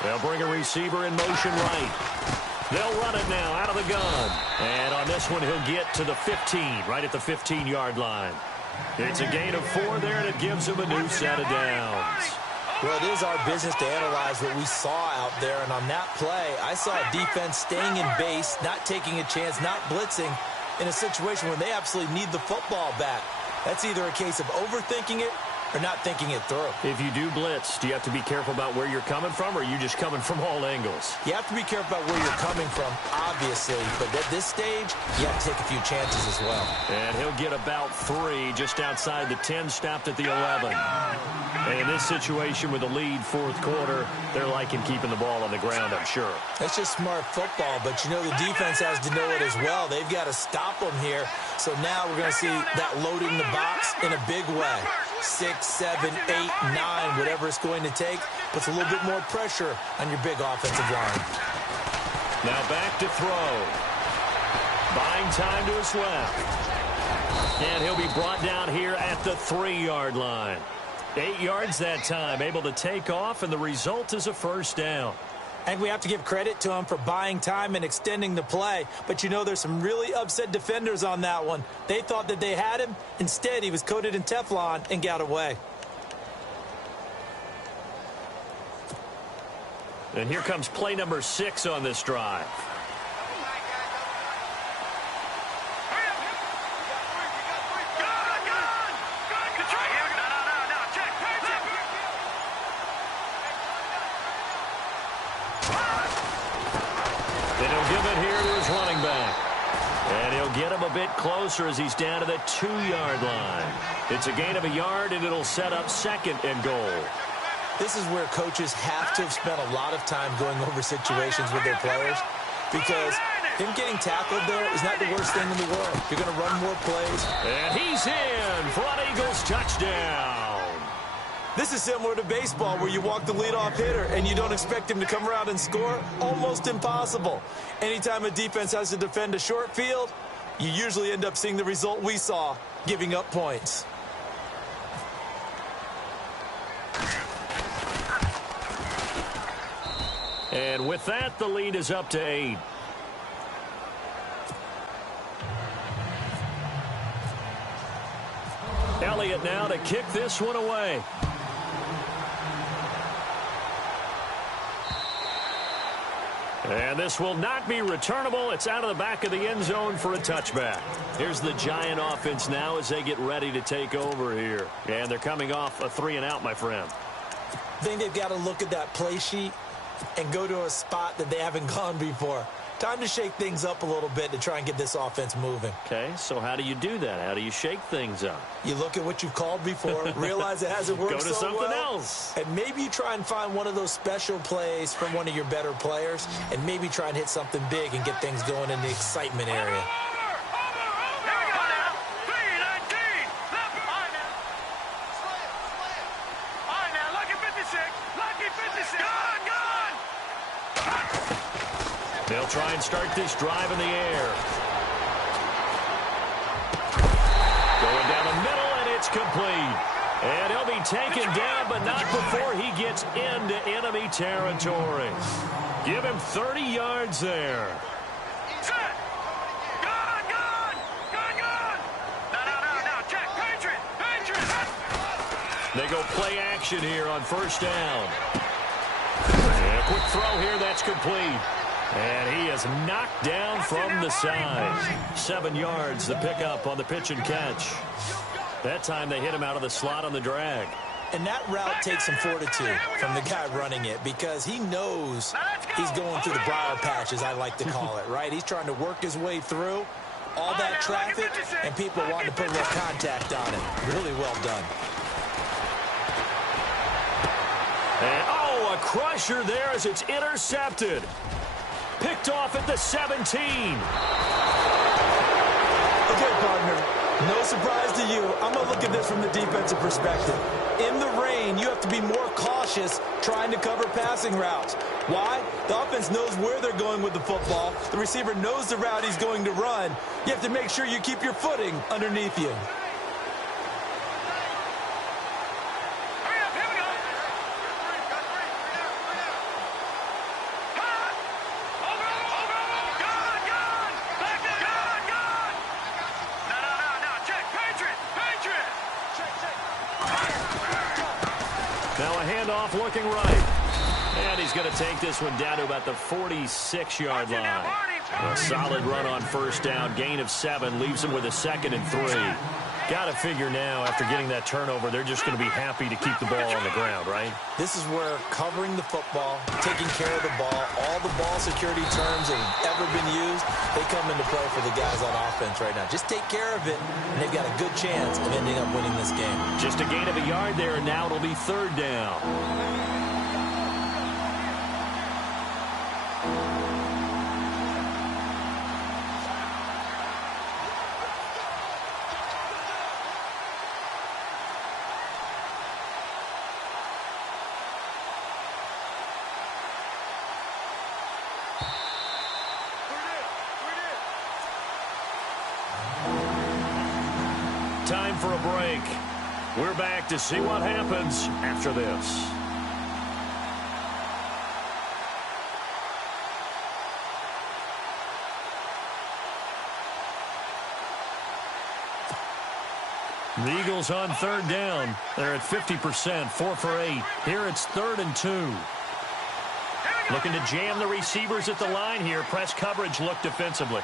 They'll bring a receiver in motion right. They'll run it now out of the gun. And on this one, he'll get to the 15, right at the 15-yard line. It's a gain of 4 there, and it gives him a new set of downs. Well, it is our business to analyze what we saw out there. And on that play, I saw a defense staying in base, not taking a chance, not blitzing in a situation where they absolutely need the football back. That's either a case of overthinking it or not thinking it through. If you do blitz, do you have to be careful about where you're coming from, or are you just coming from all angles? You have to be careful about where you're coming from, obviously, but at this stage, you have to take a few chances as well. And he'll get about 3 just outside the 10, stopped at the 11. And in this situation with the lead fourth quarter, they're liking keeping the ball on the ground, I'm sure. That's just smart football, but you know the defense has to know it as well. They've got to stop them here. So now we're going to see that loading the box in a big way. 6, 7, 8, 9, whatever it's going to take, puts a little bit more pressure on your big offensive line. Now back to throw. Buying time to his left. And he'll be brought down here at the 3-yard line. 8 yards that time, able to take off, and the result is a first down. And we have to give credit to him for buying time and extending the play. But you know there's some really upset defenders on that one. They thought that they had him. Instead, he was coated in Teflon and got away. And here comes play number 6 on this drive. Get him a bit closer as he's down to the 2-yard line. It's a gain of 1 yard, and it'll set up 2nd and goal. This is where coaches have to have spent a lot of time going over situations with their players, because him getting tackled there is not the worst thing in the world. You're going to run more plays. And he's in for an Eagles touchdown. This is similar to baseball where you walk the leadoff hitter and you don't expect him to come around and score. Almost impossible. Anytime a defense has to defend a short field, you usually end up seeing the result we saw, giving up points. And with that, the lead is up to 8. Elliott now to kick this one away. And this will not be returnable. It's out of the back of the end zone for a touchback. Here's the Giant offense now as they get ready to take over here. And they're coming off a 3-and-out, my friend. I think they've got to look at that play sheet and go to a spot that they haven't gone before. Time to shake things up a little bit to try and get this offense moving. Okay, so how do you do that? How do you shake things up? You look at what you've called before, realize it hasn't worked so well. Go to something else. And maybe you try and find one of those special plays from one of your better players, and maybe try and hit something big and get things going in the excitement area. They'll try and start this drive in the air. Going down the middle, and it's complete. And he'll be taken down, but not before he gets into enemy territory. Give him 30 yards there. Set. Gone, gone, gone, gone. No, check, Patriot. They go play action here on first down. And a quick throw here, that's complete. And he is knocked down from the side. 7 yards, the pickup on the pitch and catch. That time they hit him out of the slot on the drag. And that route takes some fortitude from the guy running it, because he knows he's going through the briar patch, as I like to call it, right? He's trying to work his way through all that traffic, and people wanting to put a little contact on it. Really well done. And, a crusher there as it's intercepted. Picked off at the 17. Okay, partner, no surprise to you. I'm going to look at this from the defensive perspective. In the rain, you have to be more cautious trying to cover passing routes. Why? The offense knows where they're going with the football. The receiver knows the route he's going to run. You have to make sure you keep your footing underneath you. off looking right. And he's going to take this one down to about the 46-yard line. A solid run on first down. Gain of 7 leaves him with a 2nd and 3. Got to figure now, after getting that turnover, they're just going to be happy to keep the ball on the ground, right? This is where covering the football, taking care of the ball, all the ball security terms that have ever been used, they come into play for the guys on offense right now. Just take care of it, and they've got a good chance of ending up winning this game. Just a gain of a yard there, and now it'll be 3rd down. Time for a break. We're back to see what happens after this. The Eagles on 3rd down. They're at 50%, 4 for 8. Here it's 3rd and 2. Looking to jam the receivers at the line here. Press coverage look defensively.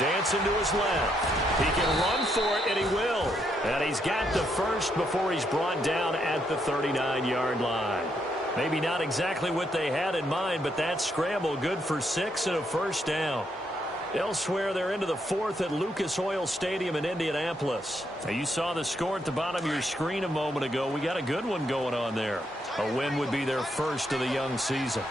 Dancing to his left. He can run for it, and he will. And he's got the first before he's brought down at the 39-yard line. Maybe not exactly what they had in mind, but that scramble good for 6 and a first down. Elsewhere, they're into the 4th at Lucas Oil Stadium in Indianapolis. Now, you saw the score at the bottom of your screen a moment ago. We got a good one going on there. A win would be their first of the young season.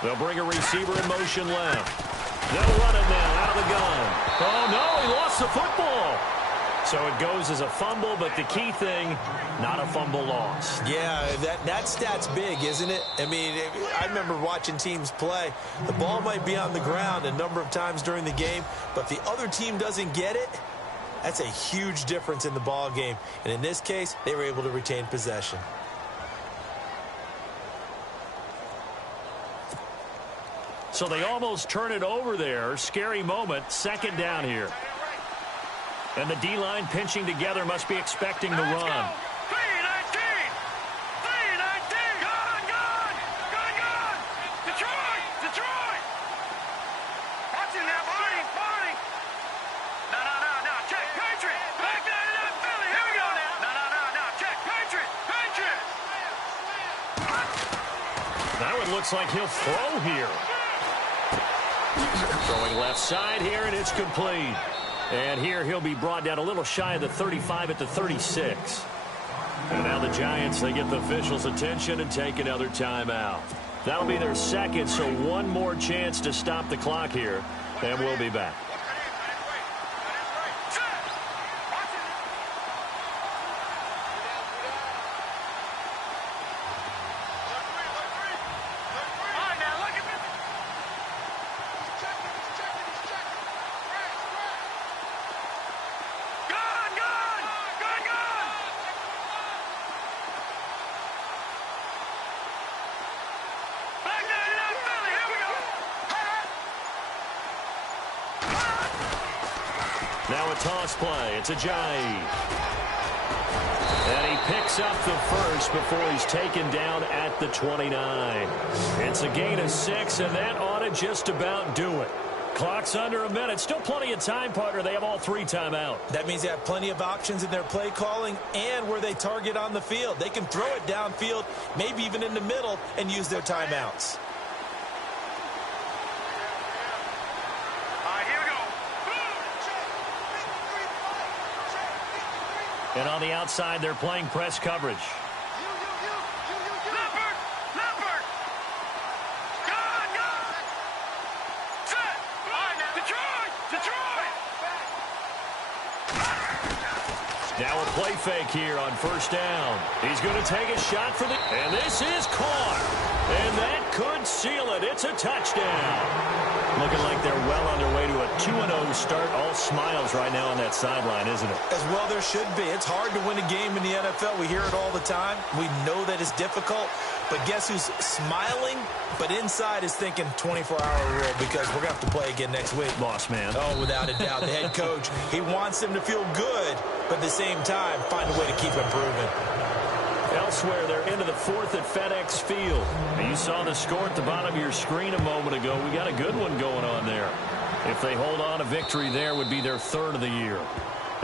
They'll bring a receiver in motion left. They'll run it now out of the gun. Oh, no, he lost the football. So it goes as a fumble, but the key thing, not a fumble loss. Yeah, that stat's big, isn't it? I mean, I remember watching teams play. The ball might be on the ground a number of times during the game, but the other team doesn't get it. That's a huge difference in the ball game. And in this case, they were able to retain possession. So they almost turn it over there. Scary moment. 2nd down here. And the D-line pinching together must be expecting the run. 3-19! 3-19! Gone! Detroit! Watch it now, Barney! No, check, Patriot! Back that it up, Philly! Here we go now! No, check, Patriot! Now it looks like he'll throw here. Throwing left side here, and it's complete. And here he'll be brought down a little shy of the 35 at the 36. And now the Giants, they get the officials' attention and take another timeout. That'll be their 2nd, so one more chance to stop the clock here. And we'll be back. Now a toss play. It's Ajayi. And he picks up the first before he's taken down at the 29. It's a gain of 6, and that ought to just about do it. Clock's under a minute. Still plenty of time, partner. They have all 3 timeout. That means they have plenty of options in their play calling and where they target on the field. They can throw it downfield, maybe even in the middle, and use their timeouts. And on the outside, they're playing press coverage. Leopard! Gone! Set! Detroit! Now a play fake here on first down. He's going to take a shot for the... And this is caught. And that could seal it. It's a touchdown. Looking like they're well on their way to a 2-0 start. All smiles right now on that sideline, isn't it? As well there should be. It's hard to win a game in the NFL. We hear it all the time. We know that it's difficult. But guess who's smiling, but inside is thinking 24-hour rule because we're going to have to play again next week. Boss man. Oh, without a doubt. The head coach, he wants them to feel good, but at the same time, find a way to keep improving. Elsewhere, they're into the fourth at FedEx Field. Now, you saw the score at the bottom of your screen a moment ago. We got a good one going on there. If they hold on, a victory there would be their third of the year.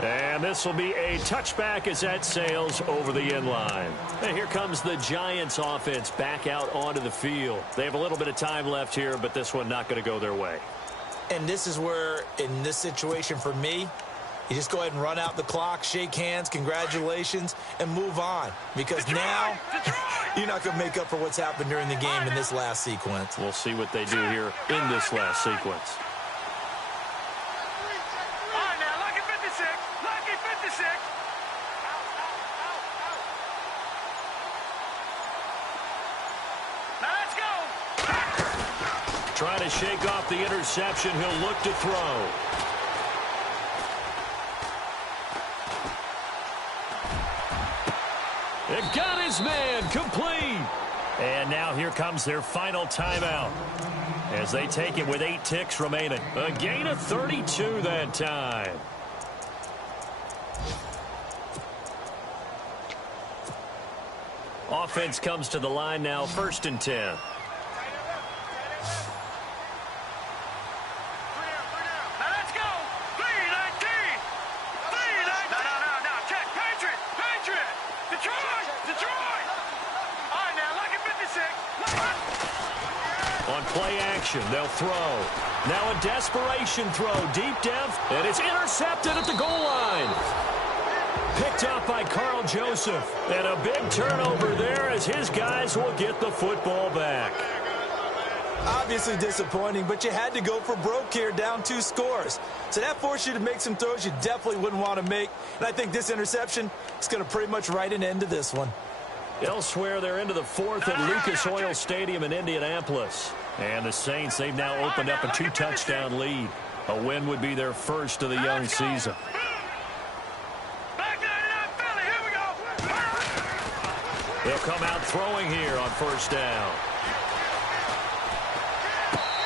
And this will be a touchback as that sails over the end line. And here comes the Giants offense back out onto the field. They have a little bit of time left here, but this one not going to go their way. And this is where, in this situation for me, you just go ahead and run out the clock, shake hands, congratulations, and move on. Because now, you're not going to make up for what's happened during the game in this last sequence. We'll see what they do here in this last sequence. Trying to shake off the interception. He'll look to throw. It got his man complete. And now here comes their final timeout as they take it with 8 ticks remaining. A gain of 32 that time. Offense comes to the line now, 1st and 10. Play action. They'll throw. Now a desperation throw. Deep depth. And it's intercepted at the goal line. Picked up by Carl Joseph. And a big turnover there as his guys will get the football back. Obviously disappointing, but you had to go for broke here, down 2 scores. So that forced you to make some throws you definitely wouldn't want to make. And I think this interception is going to pretty much write an end to this one. Elsewhere, they're into the 4th at Lucas Oil Stadium in Indianapolis. And the Saints, they've now opened up a 2-touchdown lead. A win would be their first of the young season. They'll come out throwing here on 1st down.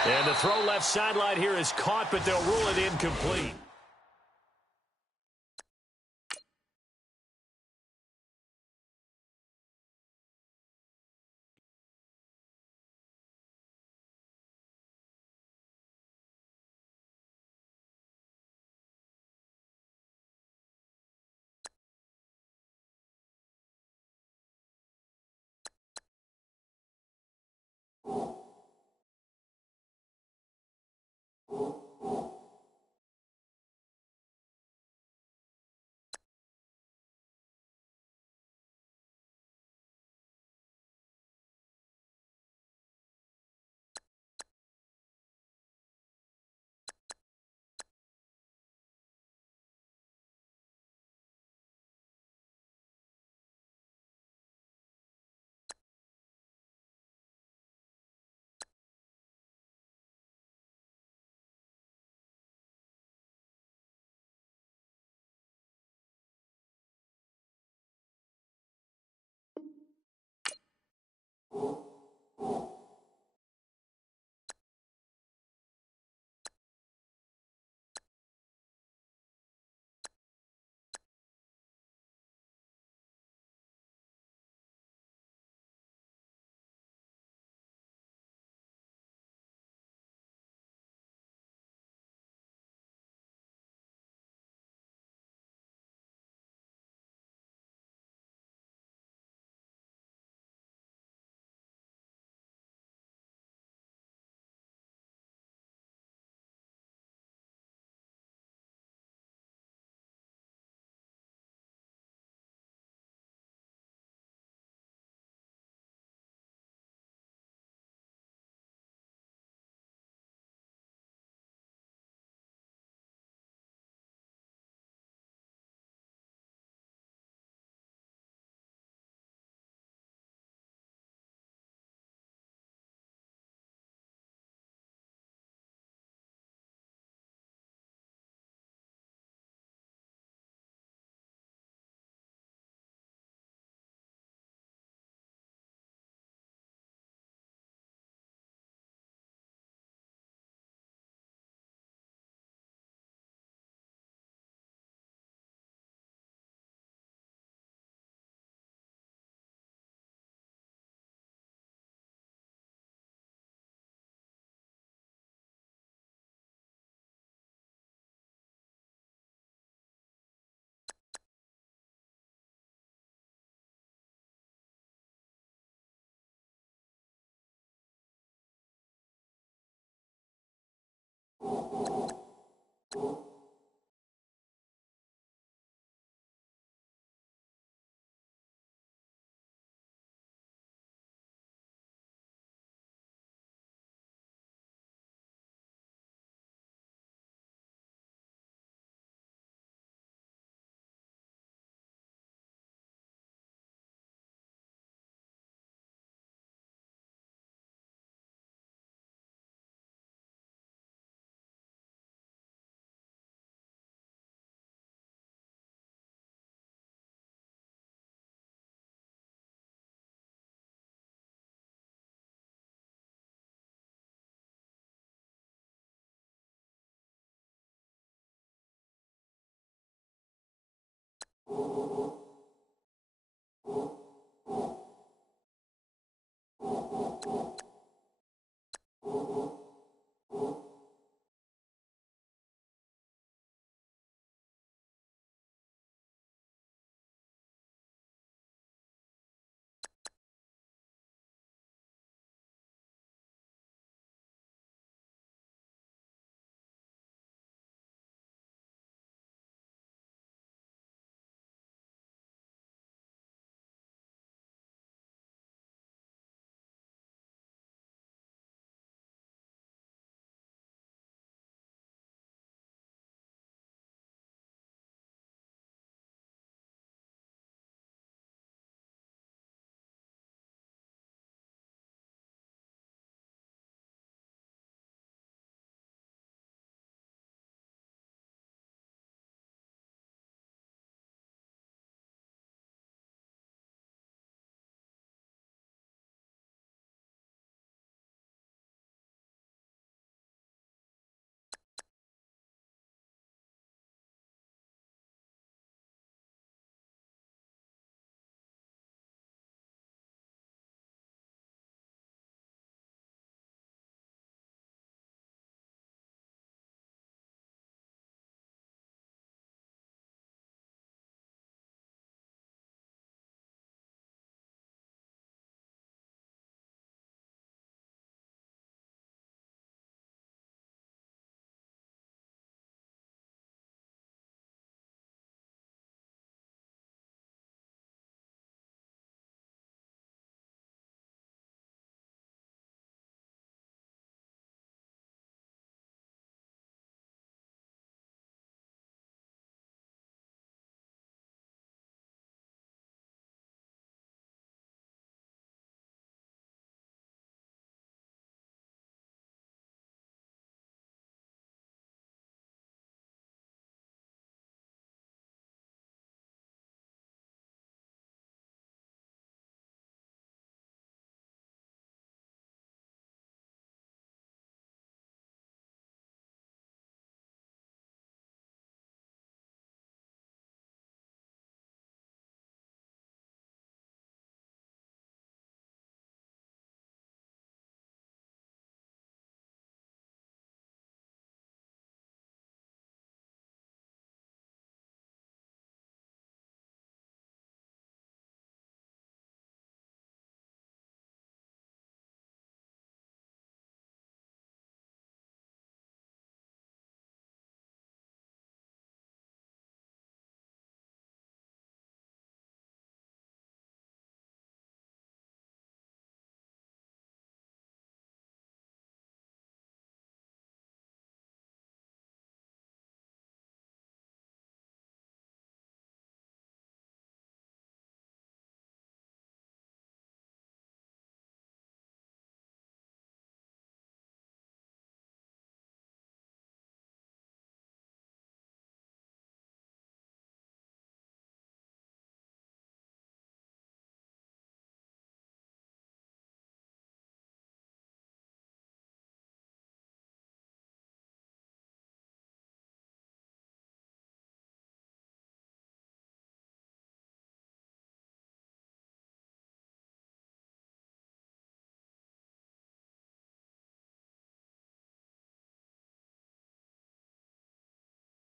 And the throw left sideline here is caught, but they'll rule it incomplete.